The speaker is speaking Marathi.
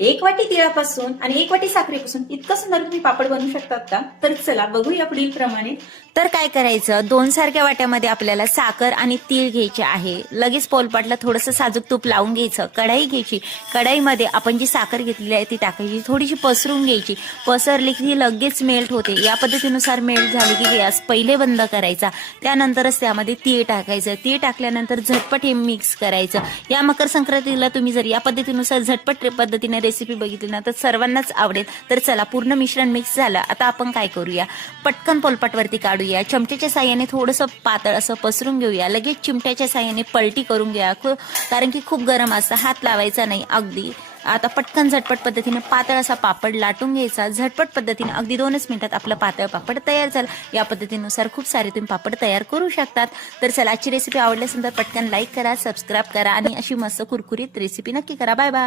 एक वाटी तिळापासून आणि एक वाटी साखरेपासून इतकं सुंदर तुम्ही पापड बनवू शकतात का? तर चला बघूया पुढील प्रमाणे. तर काय करायचं? दोन सारख्या वाट्यामध्ये आपल्याला साखर आणि तीळ घ्यायचे आहे. लगेच पोलपाटला थोडंसं साजूक तूप लावून घ्यायचं. कढाई घ्यायची. कढाईमध्ये आपण जी साखर घेतलेली आहे ती टाकायची. थोडीशी पसरून घ्यायची. पसरली की ती लगेच मेल्ट होते. या पद्धतीनुसार मेल्ट झाली की गॅस पहिले बंद करायचा. त्यानंतरच त्यामध्ये तीळ टाकायचं. तीळ टाकल्यानंतर झटपट हे मिक्स करायचं. या मकर संक्रांतीला तुम्ही जर या पद्धतीनुसार झटपट पद्धतीने रेसिपी बघितली ना तर सर्वांनाच आवडेल. तर चला पूर्ण मिश्रण मिक्स झालं. आता आपण काय करूया? पटकन पोलपाटवरती काढूया. चमच्याच्या साह्याने थोडंसं पातळ असं पसरून घेऊया. लगेच चिमट्याच्या साह्याने पलटी करून घ्या. कारण की खूप गरम असतं. हात लावायचा नाही अगदी. आता पटकन झटपट पद्धतीने पातळ असा पापड लाटून घ्यायचा. झटपट पद्धतीने अगदी दोनच मिनिटात आपलं पातळ पापड तयार झालं. या पद्धतीनुसार खूप सारे तुम्ही पापड तयार करू शकतात. तर चला आजची रेसिपी आवडली असेल तर पटकन लाईक करा सबस्क्राईब करा आणि अशी मस्त कुरकुरीत रेसिपी नक्की करा. Bye bye